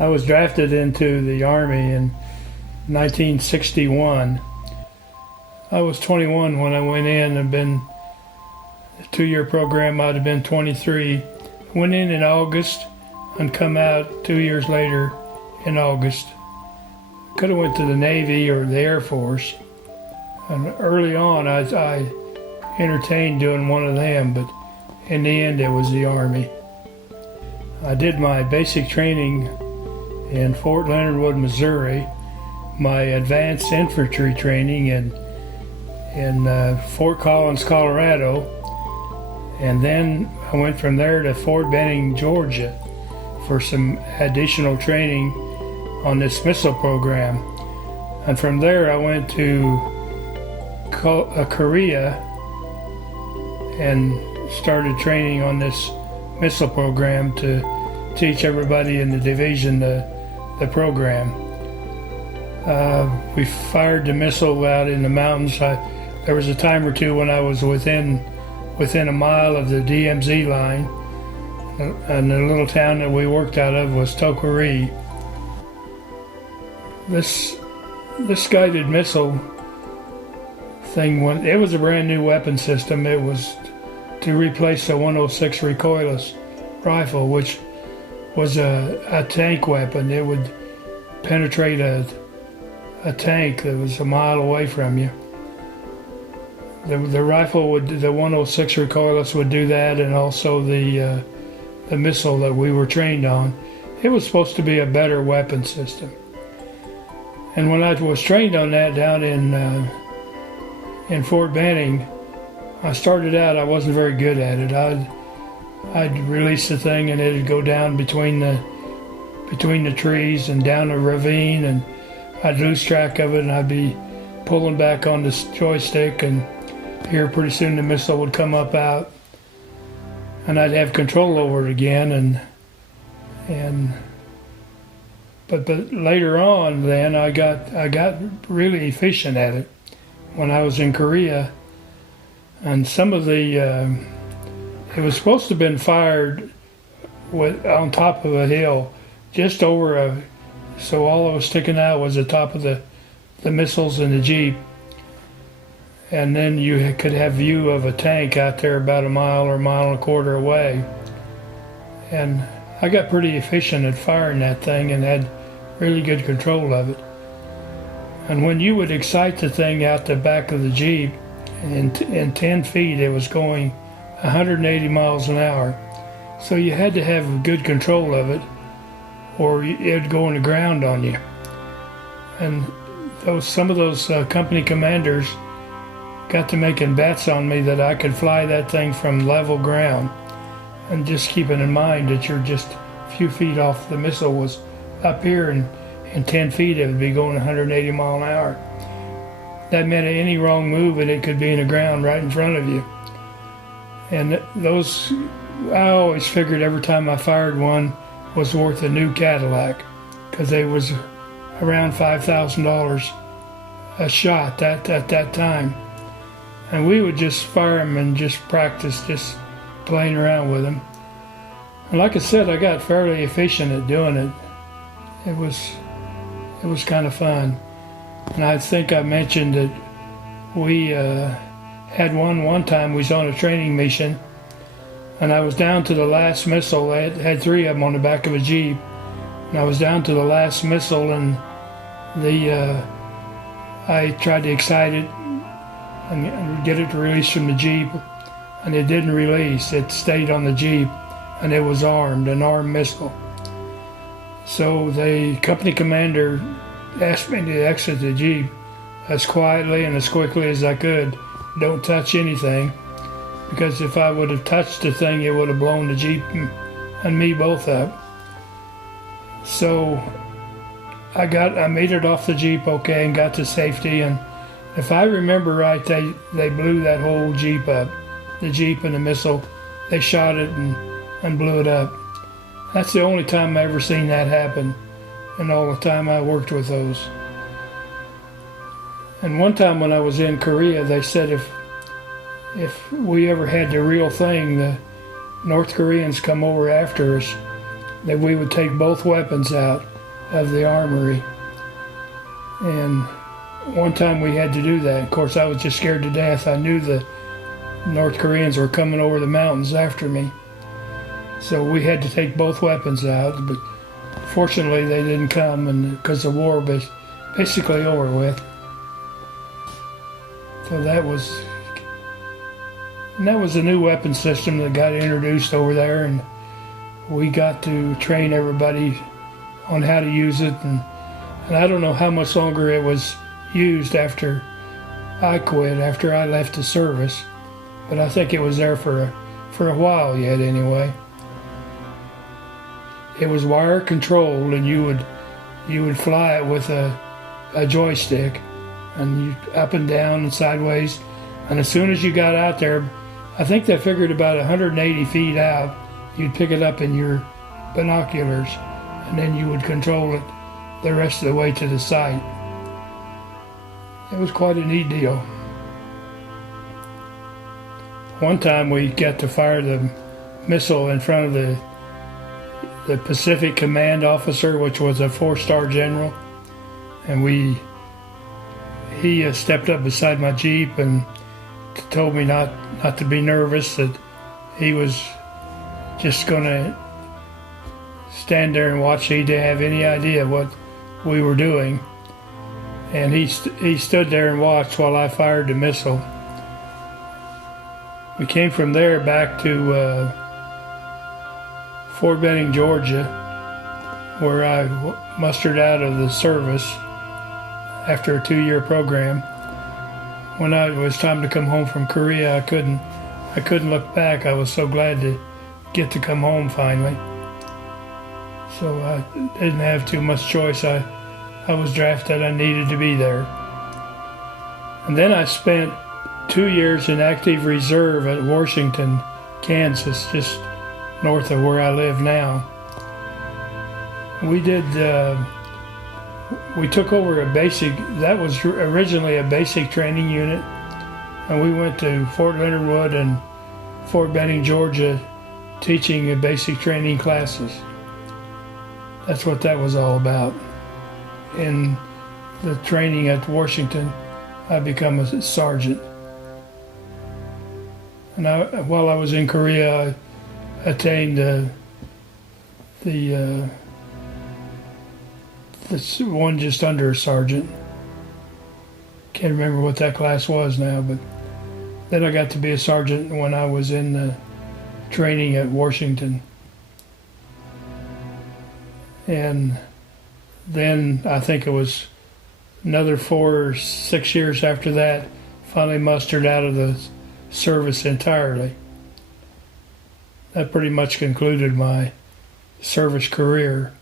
I was drafted into the Army in 1961. I was 21 when I went in. I'd been a 2-year program. I'd have been 23. Went in August and come out 2 years later in August. Could have went to the Navy or the Air Force. And early on, I entertained doing one of them, but in the end, it was the Army. I did my basic training in Fort Leonard Wood, Missouri, my advanced infantry training in Fort Collins, Colorado, and then I went from there to Fort Benning, Georgia for some additional training on this missile program. And from there I went to Korea and started training on this missile program to teach everybody in the division the program. We fired the missile out in the mountains. There was a time or two when I was within a mile of the DMZ line, and the little town that we worked out of was Tokari. This guided missile thing, it was a brand new weapon system. It was to replace the 106 recoilless rifle, which was a tank weapon. It would penetrate a tank that was a mile away from you. The rifle the 106 recoilless would do that, and also the missile that we were trained on. It was supposed to be a better weapon system. And when I was trained on that down in Fort Benning, I started out, I wasn't very good at it. I'd release the thing and it'd go down between the trees and down a ravine, and I'd lose track of it, and I'd be pulling back on the joystick, and here pretty soon the missile would come up out, and I'd have control over it again. But later on, then I got really efficient at it when I was in Korea, and some of it was supposed to have been fired on top of a hill, just over so all that was sticking out was the top of the missiles in the Jeep. And then you could have view of a tank out there about a mile or a mile and a quarter away. And I got pretty efficient at firing that thing and had really good control of it. And when you would excite the thing out the back of the Jeep, in 10 feet it was going 180 miles an hour. So you had to have good control of it, or it'd go on the ground on you. And some of those company commanders got to making bets on me that I could fly that thing from level ground, and just keeping in mind that you're just a few feet off. The missile was up here, and in 10 feet it would be going 180 mile an hour. That meant any wrong move and it could be in the ground right in front of you. And I always figured every time I fired one was worth a new Cadillac, because they was around $5,000 a shot at that time. And we would just fire them and just practice, just playing around with them. And like I said, I got fairly efficient at doing it. It was kind of fun. And I think I mentioned that we had one time we was on a training mission, and I was down to the last missile. I had 3 of them on the back of a Jeep, and I was down to the last missile, and I tried to excite it and get it to release from the Jeep, and it didn't release. It stayed on the Jeep, and it was an armed missile. So the company commander asked me to exit the Jeep as quietly and as quickly as I could. Don't touch anything, because if I would have touched the thing, it would have blown the Jeep and me both up. So I made it off the Jeep okay and got to safety, and if I remember right, they blew that whole Jeep up. The Jeep and the missile, they shot it and blew it up. That's the only time I ever seen that happen in all the time I worked with those. And one time when I was in Korea, they said if we ever had the real thing, the North Koreans come over after us, that we would take both weapons out of the armory. And one time we had to do that. Of course, I was just scared to death. I knew the North Koreans were coming over the mountains after me. So we had to take both weapons out, but fortunately they didn't come, and because the war was basically over with. So that was a new weapon system that got introduced over there, and we got to train everybody on how to use it, and I don't know how much longer it was used after I quit, after I left the service, but I think it was there for a while yet anyway. It was wire controlled, and you would fly it with a joystick, and you up and down and sideways, and as soon as you got out there, I think they figured about 180 feet out, you'd pick it up in your binoculars, and then you would control it the rest of the way to the site. It was quite a neat deal. One time we got to fire the missile in front of the Pacific Command officer, which was a 4-star general, and he stepped up beside my Jeep and told me not to be nervous, that he was just going to stand there and watch. He didn't have any idea what we were doing, and he stood there and watched while I fired the missile. We came from there back to Fort Benning, Georgia, where I mustered out of the service after a 2-year program. When it was time to come home from Korea, I couldn't look back. I was so glad to get to come home finally. So I didn't have too much choice. I was drafted. I needed to be there. And then I spent 2 years in active reserve at Washington, Kansas, just north of where I live now. We took over that was originally a basic training unit, and we went to Fort Leonard Wood and Fort Benning, Georgia, teaching basic training classes. That's what that was all about. In the training at Washington, I become a sergeant. And while I was in Korea, I attained the one just under a sergeant. Can't remember what that class was now, but then I got to be a sergeant when I was in the training at Washington. And then I think it was another 4 or 6 years after that, finally mustered out of the service entirely. That pretty much concluded my service career.